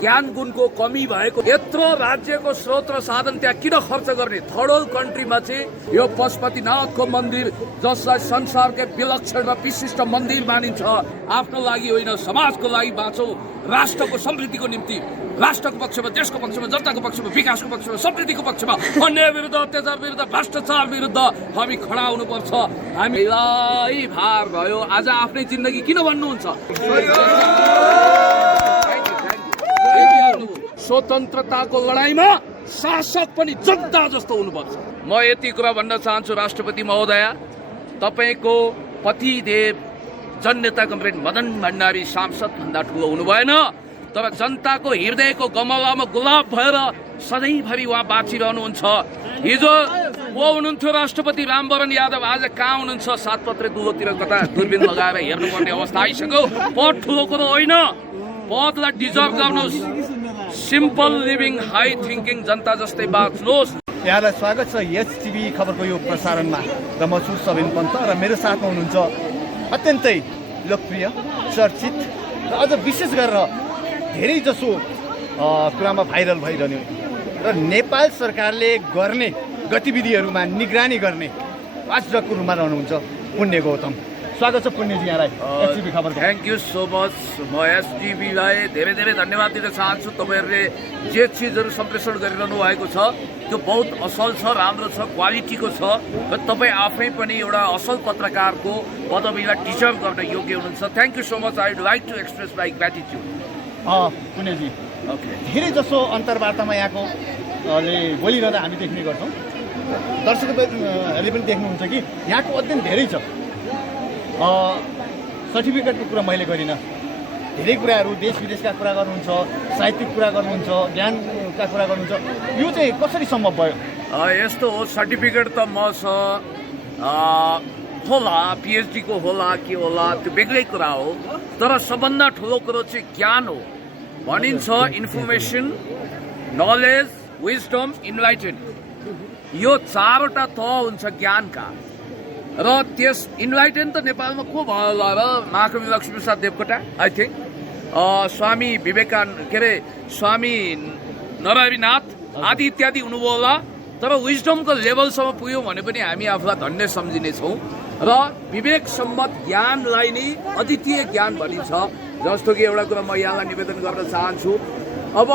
ज्ञान गुणको कमी भएको यत्रो राज्यको स्रोत र साधन त्यहाँ किन खर्च गर्ने? थर्ड वर्ल्ड कन्ट्रीमा चाहिँ यो पशुपतिनाथको मन्दिर जसलाई संसारकै विलक्षण र विशिष्ट मन्दिर मानिन्छ, आफ्नो लागि होइन समाजको लागि बाँचौँ, राष्ट्रको समृद्धिको निम्ति, राष्ट्रको पक्षमा, देशको पक्षमा, जनताको पक्षमा, विकासको पक्षमा, समृद्धिको पक्षमा, अन्याय विरुद्ध, अत्याचार विरुद्ध, भ्रष्टाचार विरुद्ध हामी खडा हुनुपर्छ। हामीलाई भार भयो, आज आफ्नै जिन्दगी किन भन्नुहुन्छ? स्वतन्त्रताको लडाईमा शासक पनि जनता जस्तो हुनुपर्छ। म यति कुरा भन्न चाहन्छु राष्ट्रपति महोदय, तपाईको पतिदेव जननेता कमरेड मदन भण्डारी सांसद भन्दा ठुलो हुनु भएन, तर जनताको हृदयको गमलामा गुलाब भएर सधैँभरि उहाँ बाँचिरहनुहुन्छ। हिजो को हुनुहुन्थ्यो राष्ट्रपति रामवरण यादव, आज कहाँ हुनुहुन्छ? सातपत्रे दुलोतिर कता दूरबीन लगाएर हेर्नुपर्ने अवस्था आइसक्यो। पद ठुलो कुरो होइन, पदलाई डिजर्भ गर्नुहोस्, सिम्पल लिभिङ, हाई थिङ्किङ, जनता जस्तै बाँच्नुहोस्। यहाँलाई स्वागत छ यस टिभी खबरको यो प्रसारणमा र म छु सबिन पन्त र मेरो साथमा हुनुहुन्छ अत्यन्तै लोकप्रिय, चर्चित र अझ विशेष गरेर धेरै जसो कुरामा भाइरल भइरहने र नेपाल सरकारले गर्ने गतिविधिहरूमा निगरानी गर्ने वाचडगको रूपमा रहनुहुन्छ पुण्य गौतम। स्वागत छ पुण्यजी यहाँलाई एसटिभी खबर। Thank you so much. म एसटिभीलाई धेरै धेरै धन्यवाद दिन चाहन्छु। तपाईँहरूले जे चिजहरू सम्प्रेषण गरिरहनु भएको छ त्यो बहुत असल छ, राम्रो छ, क्वालिटीको छ र तपाईँ आफै पनि एउटा असल पत्रकारको पदवीलाई डिजर्भ गर्न योग्य हुनुहुन्छ। Thank you so much. I would like to express my gratitude. Punyaji, okay, धेरै जसो अन्तर्वार्तामा यहाँको बोलिरहँदा हामी देख्ने गर्छौँ, दर्शकहरूले पनि देख्नुहुन्छ कि यहाँको अध्ययन धेरै छ। सर्टिफिकेटको कुरा मैले गरिनँ, धेरै कुराहरू देश विदेशका कुरा गर्नुहुन्छ, साहित्यिक कुरा गर्नुहुन्छ, ज्ञानका कुरा गर्नुहुन्छ, यो चाहिँ कसरी सम्भव भयो? यस्तो हो, सर्टिफिकेट त मसँग होला, पिएचडी को होला के होला त्यो बेग्लै कुरा हो, तर सबभन्दा ठुलो कुरो चाहिँ ज्ञान हो। भनिन्छ इन्फर्मेसन, नलेज, विजडम, इन्लाइटेन, यो चारवटा तह हुन्छ ज्ञानका। र त्यस इन्लाइटेन त नेपालमा को भयो होला र? महाकवि लक्ष्मीप्रसाद देवकोटा, आई थिङ्क, स्वामी विवेकानन्द, के अरे स्वामी नरहरिनाथ आदि इत्यादि हुनुभयो होला। तर विजडमको लेभलसम्म पुग्यौँ भने पनि हामी आफूलाई धन्य सम्झिनेछौँ र विवेक सम्मत ज्ञानलाई नै अद्वितीय ज्ञान भनिन्छ। जस्तो कि एउटा कुरा म यहाँलाई निवेदन गर्न चाहन्छु, अब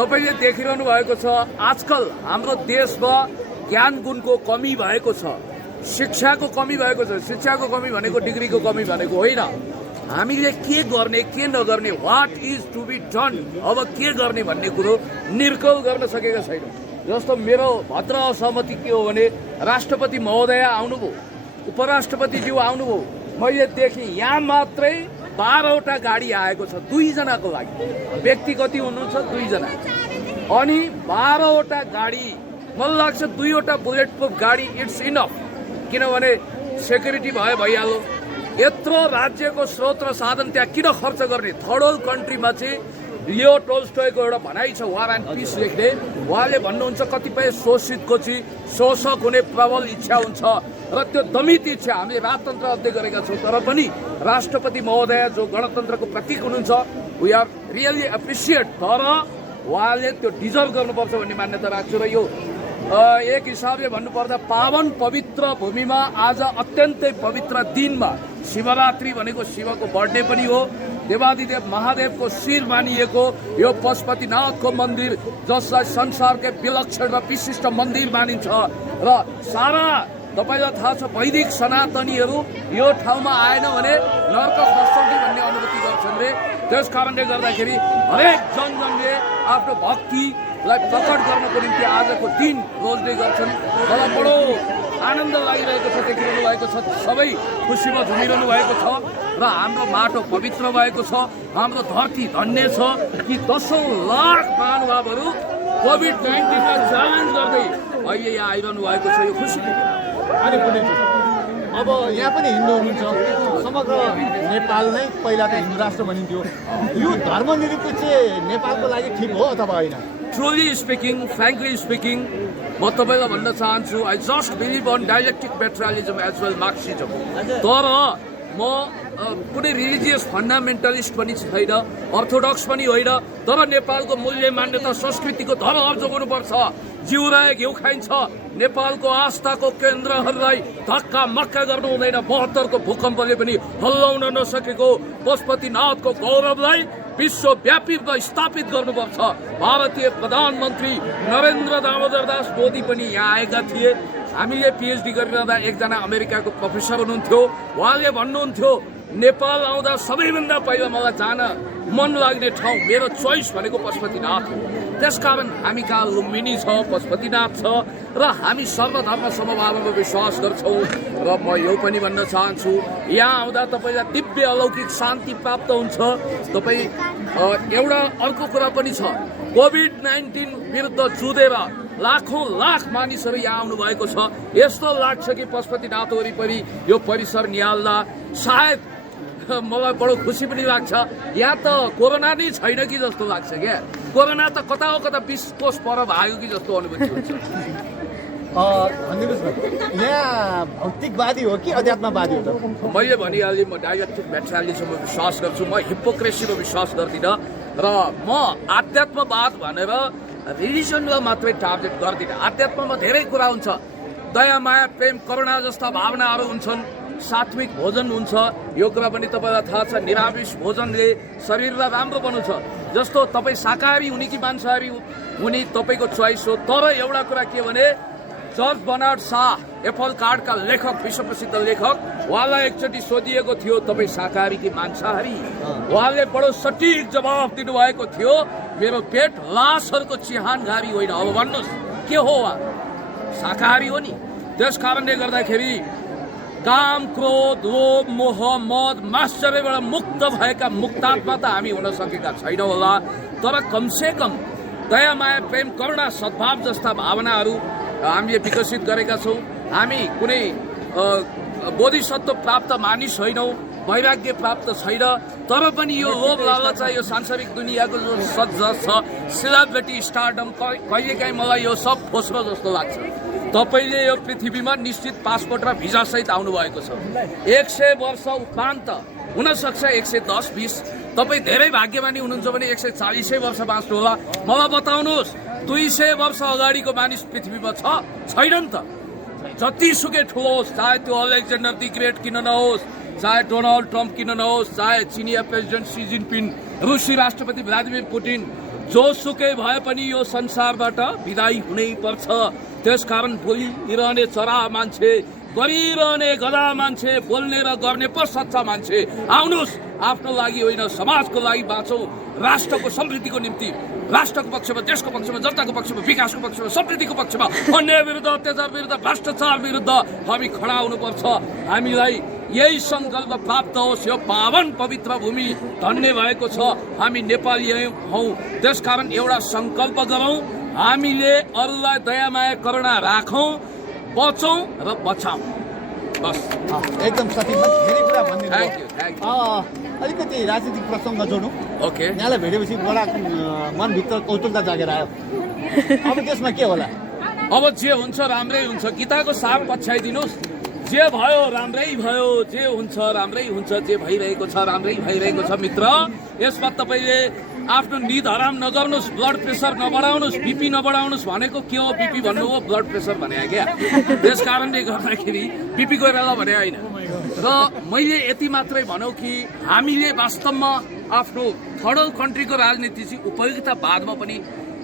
तपाईँले देखिरहनु भएको छ आजकल हाम्रो देशमा ज्ञान गुणको कमी भएको छ, शिक्षाको कमी भएको छ। शिक्षाको कमी भनेको डिग्रीको कमी भनेको होइन। हामीले के गर्ने के नगर्ने, what is to be done, अब के गर्ने भन्ने कुरो निर्कल गर्न सकेका छैन। जस्तो मेरो भद्र असहमति के हो भने राष्ट्रपति महोदय आउनुभयो, उपराष्ट्रपतिज्यू आउनुभयो, मैले देखेँ यहाँ मात्रै 12वटा गाडी आएको छ 2 जनाको लागि। व्यक्ति कति हुनुहुन्छ? 2 जना। अनि 12वटा गाडी, मलाई लाग्छ 2वटा बुलेट प्रुफ गाडी इट्स इनफ, किनभने सेक्युरिटी भइहाल्यो। यत्रो राज्यको स्रोत र साधन त्यहाँ किन खर्च गर्ने? थर्ड वर्ल्ड कन्ट्रीमा चाहिँ लियो टोल्स्टोयको एउटा भनाइ छ, वार एन्ड पिस लेख्ने। उहाँले भन्नुहुन्छ कतिपय शोषितको चाहिँ शोषक हुने प्रबल इच्छा हुन्छ र त्यो दमित इच्छा। हामीले राजतन्त्र अध्ययन गरेका छौँ, तर पनि राष्ट्रपति महोदय जो गणतन्त्रको प्रतीक हुनुहुन्छ, वी आर रियली एप्रिसिएट, तर उहाँले त्यो डिजर्भ गर्नुपर्छ भन्ने मान्यता राख्छु। र यो एक हिसाबले भन्नुपर्दा पावन पवित्र भूमिमा आज अत्यन्तै पवित्र दिनमा शिवरात्रि भनेको शिवको बर्थडे पनि हो, देवादिदेव महादेवको शिर मानिएको यो पशुपतिनाथको मन्दिर जसलाई संसारकै विलक्षण र विशिष्ट मन्दिर मानिन्छ र सारा तपाईँलाई थाहा छ वैदिक सनातनीहरू यो ठाउँमा आएन भने नर्क खस्छन् भन्ने अनुभूति गर्छन् रे। त्यस कारणले गर्दाखेरि हरेक जनजनले आफ्नो भक्तिलाई प्रकट गर्नको निम्ति आजको दिन रोज्ने गर्छन्। मलाई बडो आनन्द लागिरहेको छ, देखिरहनु भएको छ, सबै खुसीमा झुमिरहनु भएको छ र हाम्रो माटो पवित्र भएको छ, हाम्रो धरती धन्य छ कि 10औं लाख महानुभावहरू कोभिड-19लाई च्यालेन्ज गर्दै अहिले यहाँ आइरहनु भएको छ। यो खुसीको कुरा। अनि अब यहाँ पनि हिन्दू हुनुहुन्छ, समग्र नेपाल नै पहिला त हिन्दू राष्ट्र भनिन्थ्यो, यो धर्मनिरपेक्ष नेपालको लागि ठिक हो अथवा होइन? ट्रुली स्पिकिङ, फ्रेङ्कली स्पिकिङ, म तपाईँलाई भन्न चाहन्छु, I just believe in dialectic materialism as well Marxism. तर म कुनै रिलिजियस फन्डामेन्टलिस्ट पनि छैन, अर्थोडक्स पनि होइन, तर नेपालको मूल्य मान्यता संस्कृतिको धरोहर जोगाउनुपर्छ। जिउराय घिउ खाइन्छ, नेपालको आस्थाको केन्द्रहरूलाई धक्का मक्का गर्नु हुँदैन। 72 को भूकम्पले पनि हल्लाउन नसकेको पशुपतिनाथको गौरवलाई विश्वव्यापी स्थापित गर्नुपर्छ। भारतीय प्रधानमन्त्री नरेन्द्र दामोदर दास मोदी पनि यहाँ आएका थिए। हामीले पिएचडी गरिरहँदा एकजना अमेरिकाको प्रोफेसर हुनुहुन्थ्यो, उहाँले भन्नुहुन्थ्यो नेपाल आउँदा सबैभन्दा पहिला मलाई जान मन लाग्ने ठाउँ मेरो चोइस भनेको पशुपतिनाथ हो। त्यसकारण हामी कहाँ लुम्बिनी छ, पशुपतिनाथ छ र हामी सर्वधर्म समभावमा विश्वास गर्छौँ। र म यो पनि भन्न चाहन्छु, यहाँ आउँदा तपाईँलाई दिव्य अलौकिक शान्ति प्राप्त हुन्छ। तपाईँ एउटा अर्को कुरा पनि छ, कोभिड-19 विरुद्ध जुधेर लाखौं लाख मानिसहरू यहाँ आउनु भएको छ। यस्तो लाग्छ कि पशुपतिनाथ वरिपरि यो परिसर निहाल्दा सायद मलाई बडो खुसी पनि लाग्छ। यहाँ त कोरोना नै छैन कि जस्तो लाग्छ क्या। कोरोना त कता हो कता 20 कोस पर भाग्यो कि जस्तो अनुभूति हुन्छ। भन्नुहोस् न, यहाँ भौतिकवादी हो कि अध्यात्मवादी हो त? मैले भनिहालेँ, म डायलेक्टिक म्याटेरियलिजममा विश्वास गर्छु, म हिपोक्रेसीमा विश्वास गर्दिनँ र म आध्यात्मवाद भनेर रिलिजनलाई मात्रै टार्गेट गर्दिनँ। आध्यात्ममा धेरै कुरा हुन्छ, दया माया प्रेम करुणा जस्ता भावनाहरू हुन्छन्, सात्विक भोजन हुन्छ। यो कुरा पनि तपाईँलाई थाहा छ, निरामिष भोजनले शरीरलाई राम्रो बनाउँछ। जस्तो तपाईँ शाकाहारी हुने कि मांसाहारी हुने तपाईँको चोइस हो। तर एउटा कुरा के भने, जर्ज बर्नार्ड शाह एप्पल कार्डका लेखक, विश्वप्रसिद्ध लेखक, उहाँलाई एकचोटि सोधिएको थियो तपाईँ शाकाहारी कि मांसाहारी? उहाँले बडो सटिक जवाब दिनुभएको थियो, मेरो पेट लासहरूको चिहानघारी होइन। अब भन्नुहोस् के हो उहाँ? शाकाहारी हो नि। त्यस कारणले गर्दाखेरि काम, क्रोध, लोभ, मोह, मद, माश्चर्यबाट मुक्त भएका मुक्तात्मा त हामी हुन सकेका छैनौँ होला, तर कमसे कम दया माया प्रेम करुणा सद्भाव जस्ता भावनाहरू हामीले विकसित गरेका छौँ। हामी कुनै बोधिसत्व प्राप्त मानिस होइनौँ, वैराग्य प्राप्त छैन, तर पनि यो लोभ लालच, यो सांसारिक दुनियाँको जो सज्ज छ, सेलिब्रिटी स्टारडम, कहिलेकाहीँ मलाई यो सब फोस्रो जस्तो लाग्छ। तपाईँले यो पृथ्वीमा निश्चित पासपोर्ट र भिजा सहित आउनु भएको छ। 100 वर्ष उपरान्त हुन सक्छ 110-20, तपाईँ धेरै भाग्यमानी हुनुहुन्छ भने 140 वर्ष बाँच्नु होला। मलाई बताउनुहोस्, 200 वर्ष अगाडिको मानिस पृथ्वीमा छैन नि त? जतिसुकै ठुलो होस्, चाहे त्यो अलेक्जेन्डर दि ग्रेट किन नहोस्, चाहे डोनाल्ड ट्रम्प किन नहोस्, चाहे चिनिया प्रेसिडेन्ट सी जिनपिङ, रुसी राष्ट्रपति भ्लादिमिर पुटिन, जोसुकै भए पनि यो संसारबाट विदाई हुनै पर्छ। त्यसकारण बोलिरहने चरा मान्छे, गरिरहने गधा मान्छे, बोल्ने र गर्ने पो सच्चा मान्छे, आउनुहोस् आफ्नो लागि होइन समाजको लागि बाँचौँ, राष्ट्रको समृद्धिको निम्ति, राष्ट्रको पक्षमा, देशको पक्षमा, जनताको पक्षमा, विकासको पक्षमा, समृद्धिको पक्षमा, अन्याय विरुद्ध, अत्याचार विरुद्ध, भ्रष्टाचार विरुद्ध हामी खडा हुनुपर्छ। हामीलाई यही संकल्प प्राप्त होस्। यो पावन पवित्र भूमि धन्य भएको छ, हामी नेपाली हौँ। त्यसकारण एउटा संकल्प गरौँ, हामीले अरूलाई दया माया करुणा राखौँ, बचौँ र बचाउँ। बस एकदम सठिक, धेरै कुरा भनिदिनु। Thank you. अलिकति राजनीतिक प्रसङ्ग जोडौँ। ओके, यहाँलाई भेटेपछि बडा मनभित्र कौतुकता जागेर आयो। अब त्यसमा के होला? अब जे हुन्छ राम्रै हुन्छ, गीताको सार पछ्याइदिनुहोस्। जे भयो राम्रै भयो, जे हुन्छ राम्रै हुन्छ, जे भइरहेको छ राम्रै भइरहेको छ। मित्र, यसमा तपाईँले आफ्नो निद हराम नगर्नुहोस्, ब्लड प्रेसर नबढाउनुहोस्, बिपी नबढाउनुहोस्। भनेको के हो? बिपी भन्नु हो, ब्लड प्रेसर भने क्या। त्यस कारणले गर्दाखेरि बिपी गएर भने होइन। र मैले यति मात्रै भनौँ कि हामीले वास्तवमा आफ्नो थर्ड कन्ट्रीको राजनीति चाहिँ उपयोगितावादमा पनि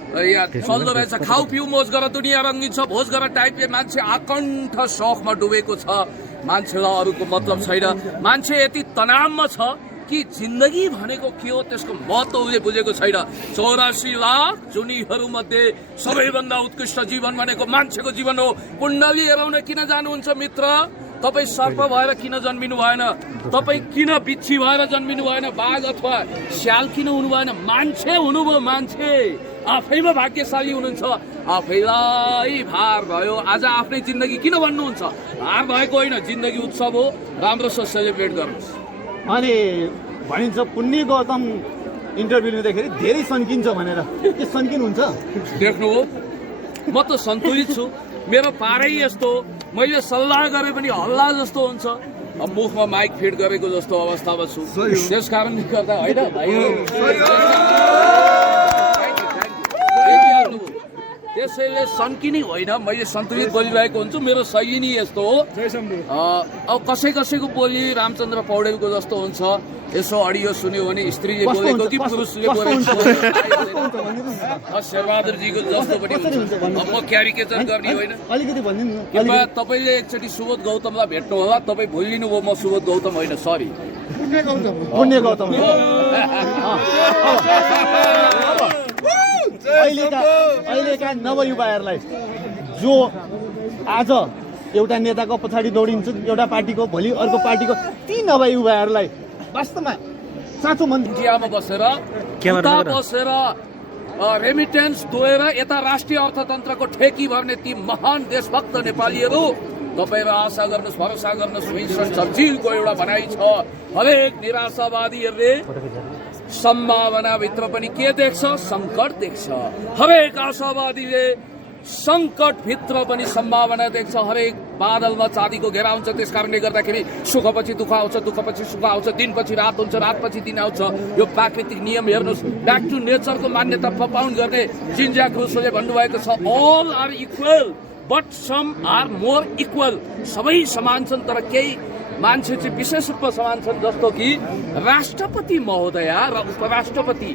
यहाँ चल्दो रहेछ। खाउ पिउ मोज गर दुनियाँ रङ्गिन्छ भोज गर टाइपले मान्छे आकण्ठ शौखमा डुबेको छ। मान्छेलाई अरूको मतलब छैन। मान्छे यति तनावमा छ कि जिन्दगी भनेको के हो त्यसको महत्त्व उसले बुझेको छैन। 84 लाख जुनीहरूमध्ये सबैभन्दा उत्कृष्ट जीवन भनेको मान्छेको जीवन हो। कुण्डली हेराउन किन जानुहुन्छ मित्र? तपाईँ सर्प भएर किन जन्मिनु भएन? तपाईँ किन बिच्छी भएर जन्मिनु भएन? बाघ अथवा स्याल किन हुनु भएन? मान्छे हुनुभयो। मान्छे आफैमा भाग्यशाली हुनुहुन्छ। आफैलाई भार भयो। आज आफ्नै जिन्दगी किन भन्नुहुन्छ? भार भएको होइन, जिन्दगी उत्सव हो, राम्रोसँग सेलिब्रेट गर्नुहोस्। अनि भनिन्छ पुण्य गौतम इन्टरभ्यू लिँदाखेरि धेरै सन्किन्छ भनेर, के सन्किनुहुन्छ? देख्नु हो, म त सन्तुलित छु। मेरो पारै यस्तो, मैले सल्लाह गरे पनि हल्ला जस्तो हुन्छ। अब मुखमा माइक फिट गरेको जस्तो अवस्थामा छु त्यस कारणले गर्दा होइन त्यसैले सन्किने होइन मैले सन्तुलित बोलिरहेको हुन्छु मेरो शैली नै यस्तो हो अब कसैको बोली रामचन्द्र पौडेलको जस्तो हुन्छ यसो अडियो सुन्यो भने स्त्रीले बोलेको कि पुरुषले बोलेको शेरबहादुरजीको जस्तो पनि हुन्छ अब म क्यारिकेचर गर्ने होइन अलिकति भनिदिनु न कृपया तपाईँले एकचोटि सुबोध गौतमलाई भेट्नु होला तपाईँ भुलिनु भयो म सुबोध गौतम होइन सरी पुण्य गौतम अहिलेका नवयुवाहरूलाई जो आज एउटा नेताको पछाडि दौडिन्छ एउटा पार्टीको भोलि अर्को पार्टीको ती नवयुवाहरूलाई वास्तवमा साँचो मन इन्डियामा बसेर रेमिटेन्स दोएर यता राष्ट्रिय अर्थतन्त्रको ठेकी भर्ने ती महान देशभक्त नेपालीहरू तपाईँ आशा गर्नुहोस् भरोसा गर्नुहोस् विन्स्टन चर्चिलको एउटा भनाइ छ हरेक निराशावादीहरूले सम्भावनाभित्र पनि के देख्छ सङ्कट देख्छ हरेक आशावादीले सङ्कटभित्र पनि सम्भावना देख्छ हरेक बादलमा चाँदीको घेरा हुन्छ त्यस कारणले गर्दाखेरि सुखपछि दुःख आउँछ दुःखपछि सुख आउँछ दिनपछि रात हुन्छ रातपछि दिन आउँछ यो प्राकृतिक नियम हेर्नुहोस् ब्याक टु नेचरको मान्यता प्रपाउन्ड गर्ने जिन ज्याक रुसोले भन्नुभएको छ all are equal but some are more equal सबै समान छन् तर केही मान्छे चाहिँ विशेष रूपमा समान छन् जस्तो कि राष्ट्रपति महोदया र उपराष्ट्रपति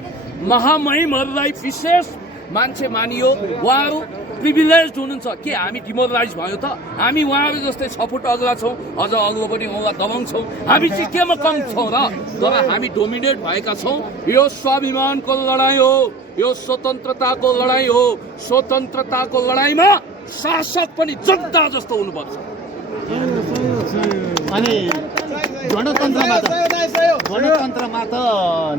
महामहिमहरूलाई विशेष मान्छे मानियो उहाँहरू प्रिभिलेज हुनुहुन्छ के हामी डिमोरलाइज भयो त हामी उहाँहरू जस्तै 6 फुट अग्ला छौँ अझ अग्लो पनि होला दबाङ छौँ हामी चाहिँ केमा कम छौँ र तर हामी डोमिनेट भएका छौँ यो स्वाभिमानको लडाइँ हो यो स्वतन्त्रताको लडाइँ हो स्वतन्त्रताको लडाइँमा शासक पनि जनता जस्तो हुनुपर्छ अनि गणतन्त्रमा त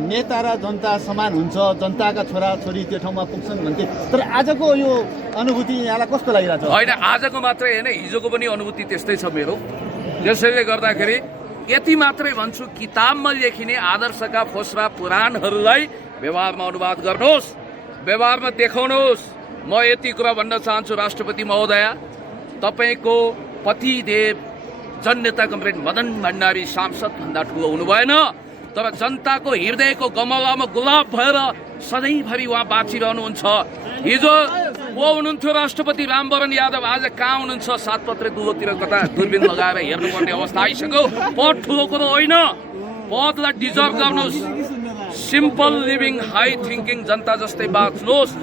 नेता र जनता समान हुन्छ जनताका छोरा छोरी त्यो ठाउँमा पुग्छन् भन्थे तर आजको यो अनुभूति यहाँलाई कस्तो लागिरहेको छ होइन आजको मात्रै होइन हिजोको पनि अनुभूति त्यस्तै छ मेरो त्यसैले गर्दाखेरि यति मात्रै भन्छु किताबमा लेखिने आदर्शका फोस्रा पुराणहरूलाई व्यवहारमा अनुवाद गर्नुहोस् व्यवहारमा देखाउनुहोस् म यति कुरा भन्न चाहन्छु राष्ट्रपति महोदय तपाईँको पतिदेव जननेता कमरेड मदन भण्डारी सांसद भन्दा ठुलो हुनु भएन तर जनताको हृदयको गमलामा गुलाब भएर सधैँभरि उहाँ बाँचिरहनुहुन्छ हिजो को हुनुहुन्थ्यो राष्ट्रपति रामवरण यादव आज कहाँ हुनुहुन्छ सातपत्रे दुलोतिर कता दूरबीन लगाएर हेर्नुपर्ने अवस्था आइसक्यो पद ठुलो कुरो होइन पदलाई डिजर्भ गर्नुहोस् सिम्पल लिभिङ हाई थिङ्किङ जनता जस्तै बाँच्नुहोस्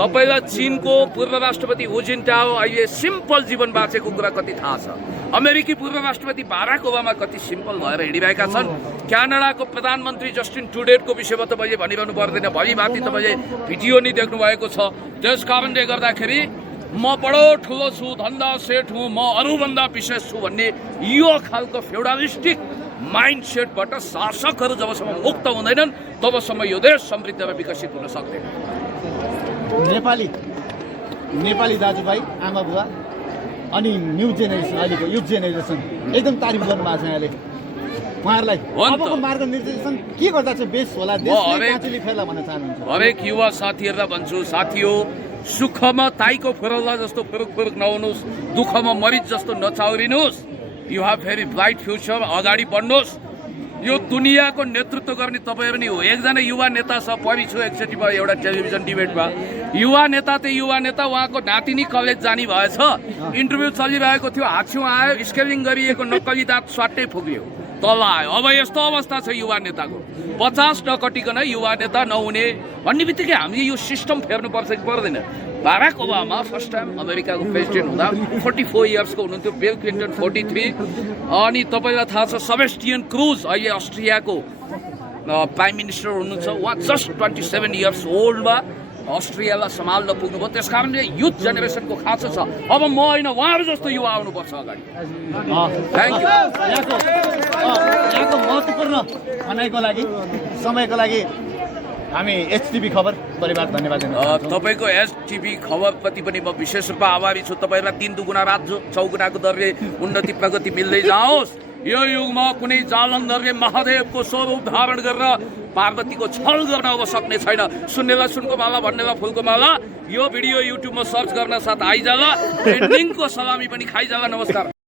तपाईँलाई चीनको पूर्व राष्ट्रपति हु जिन्टाओ अहिले सिम्पल जीवन बाँचेको कुरा कति थाहा छ अमेरिकी पूर्व राष्ट्रपति बाराक ओबामा कति सिम्पल भएर हिँडिरहेका छन् क्यानाडाको प्रधानमन्त्री जस्टिन ट्रुडेटको विषयमा तपाईँले भनिरहनु पर्दैन भलिभाति तपाईँले भिडियो नै देख्नु भएको छ त्यस कारणले गर्दाखेरि म बडो ठुलो छु धन्दा सेठ हुँ म अरूभन्दा विशेष छु भन्ने यो खालको फ्युडलिस्टिक माइन्ड सेटबाट शासकहरू जबसम्म मुक्त हुँदैनन् तबसम्म यो देश समृद्ध र विकसित हुन सक्दैन नेपाली दाजुभाइ आमा बुवा अनि न्यू जेनेरेसन अहिलेको युथ जेनेरेसन एकदम तारिफ गर्नुभएको छ यहाँले उहाँहरूलाई अबको मार्गनिर्देशन के गर्दा चाहिँ बेस्ट होला देशले काँचुली फेर्ला भन्न चाहनुहुन्छ हरेक युवा साथीहरूलाई भन्छु साथी हो सुखमा ताईको फुरल्ला जस्तो फुरुक नहुनुहोस् दुःखमा मरिच जस्तो नचाउरिनुहोस् you have very bright future अगाडि बढ्नुहोस् यो दुनियाँको नेतृत्व गर्ने तपाईँहरू नै हो एकजना युवा नेता छ पढी छु एकचोटि एउटा टेलिभिजन डिबेटमा युवा नेता उहाँको नातिनी कलेज जाने भएछ इन्टरभ्यू चलिरहेको थियो हाछ्यौँ आयो स्केलिङ गरिएको नक्कली दाँत स्वाटै फुक्यो तल आयो अब यस्तो अवस्था छ युवा नेताको 50 नकटिकन युवा नेता नहुने भन्ने बित्तिकै हामीले यो सिस्टम फेर्नुपर्छ कि पर्दैन बाराक ओबामा फर्स्ट टाइम अमेरिकाको प्रेसिडेन्ट हुँदा 44 इयर्सको हुनुहुन्थ्यो बिल क्लिन्टन 43 अनि तपाईँलाई थाहा छ सेबेस्टियन क्रुज अहिले अस्ट्रियाको प्राइम मिनिस्टर हुनुहुन्छ उहाँ जस्ट 27 इयर्स ओल्डमा अस्ट्रियालाई सम्हाल्न पुग्नुभयो त्यस कारणले युथ जेनेरेसनको खाँचो छ अब म होइन उहाँहरू जस्तो युवा आउनुपर्छ अगाडि थ्याङ्क यू यहाँको महत्त्वपूर्ण भनाइको लागि समयको लागि हामी एचटिभी खबर परिवार धन्यवाद तपाईँको एचटिभी खबरप्रति पनि म विशेष रूपमा आभारी छु तपाईँलाई 3 दुगुना रात चौगुनाको दरले उन्नति प्रगति मिल्दै जाओस् यो युगमा कुनै जालन्धरले महादेवको स्वरूप धारण गरेर पार्वतीको छल गर्न अब सक्ने छैन सुन्नेलाई सुनको माला भन्नेलाई फुलको माला यो भिडियो युट्युबमा सर्च गर्न साथ आइजाला ट्रेन्डिङको सलामी पनि खाइजाला नमस्कार